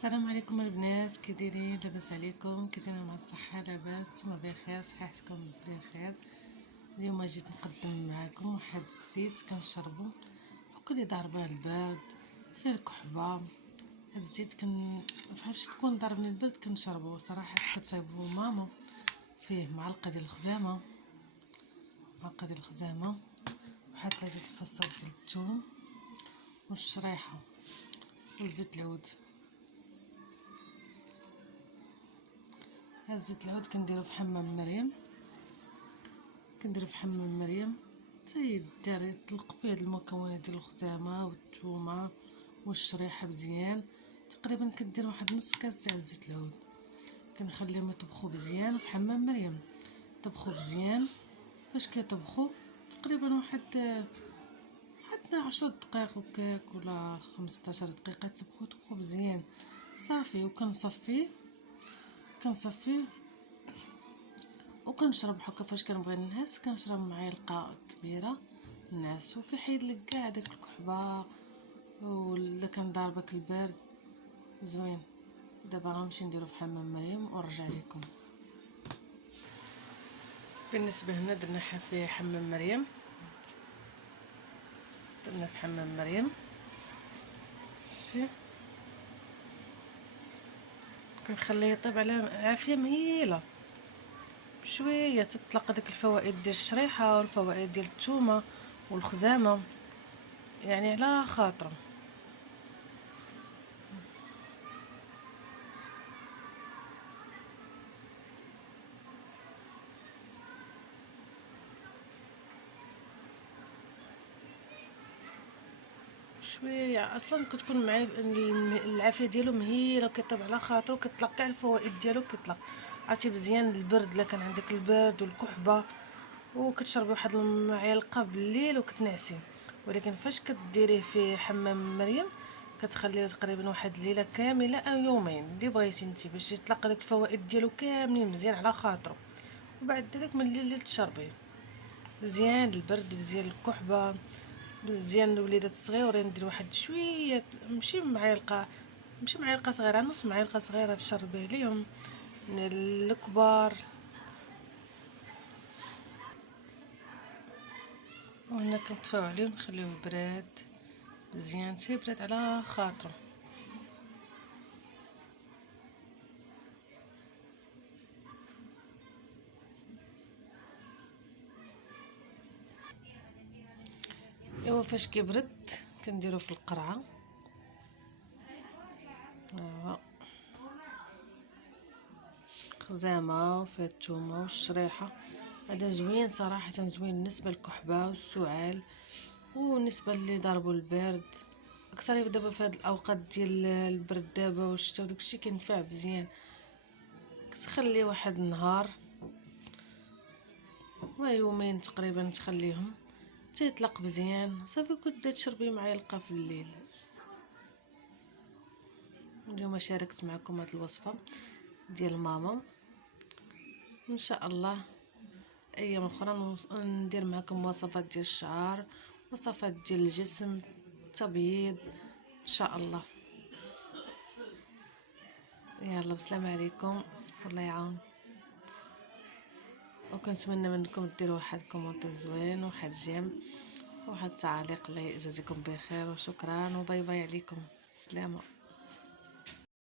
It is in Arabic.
السلام عليكم البنات، كي دايرين؟ لاباس عليكم؟ كي دايرين مع الصحه؟ لاباس؟ نتوما بخير؟ صحتكم بخير؟ اليوم جيت نقدم معكم واحد الزيت كنشربو وكل اللي ضاربه البرد فيه الكحبه. هاد الزيت فاش كون ضربني البرد كنشربو صراحه. كتصايبو ماما فيه معلقه ديال الخزامه، واحد 3 الفصات ديال الثوم والشريحه وزيت العود. هاد زيت العود كنديرو في حمام مريم، تيدار يطلق فيه هاد المكونات ديال الخزامه والثومه والشريحه مزيان. تقريبا كندير واحد نص كاس تاع زيت العود، كنخليهم يطبخوا مزيان في حمام مريم. طبخوا مزيان، فاش كيطبخوا تقريبا واحد 10 دقائق وكاك ولا 15 دقيقه طبخوا مزيان صافي. وكنصفيه وكنشرب هكا. فاش كنبغي ننعس كنشرب معلقه كبيره نعس، وكيحيد لك كاع داك الكحبه ولا كان ضاربك البرد زوين. دابا غنمشي نديرو في حمام مريم ونرجع لكم. بالنسبه هنا درنا في حمام مريم، شتي كنخليه يطيب على عافيه مهيله بشويه، تطلق ديك الفوائد ديال الشريحه والفوائد ديال الثومه والخزامه، يعني على خاطره. شويه اصلا كتكون مع العافيه ديالو مهيله وكيطيب على خاطرو، كيطلق كاع الفوائد ديالو. كيطلق عرفتي مزيان البرد، الا كان عندك البرد والكحبه وكتشربي واحد المعلقه بالليل وكتنعسي. ولكن فاش كديريه في حمام مريم كتخليه تقريبا واحد الليله كامله او يومين اللي بغيتي انت، باش يطلق داك الفوائد ديالو كاملين مزيان على خاطرو. وبعد ذلك من الليل تشربيه مزيان البرد، مزيان الكحبه، مزيان الوليدات الصغيورين. ندير واحد شويه، ماشي معلقه صغيره، نص معلقه صغيره تشربيه ليهم. الكبار وهنا كنطفيو عليه ونخليوه يبرد مزيان، تيبرد على خاطرو. ايوا فاش كيبرد كنديرو في القرعه. خزامه وفيه الثومه والشريحه. هذا زوين صراحه، زوين بالنسبه للكحبه والسعال، وبالنسبه اللي ضربوا البرد اكثر دابا في هاد الاوقات ديال البرد دابا والشتا وداكشي كينفع مزيان. كتخلي واحد النهار ويومين تقريبا تخليهم تيطلق مزيان صافي. كتبدا تشربي معلقه في الليل. اليوم شاركت معكم هاد الوصفه ديال ماما، ان شاء الله ايام اخرى ندير معكم وصفات ديال الشعر، وصفات ديال الجسم، تبييض ان شاء الله. يلا بسلام عليكم والله يعاون. وكنتمنى منكم ديروا واحد كومونتير زوين، واحد جيم، واحد تعليق. الله يجازيكم بخير وشكرا وباي باي عليكم. سلامه.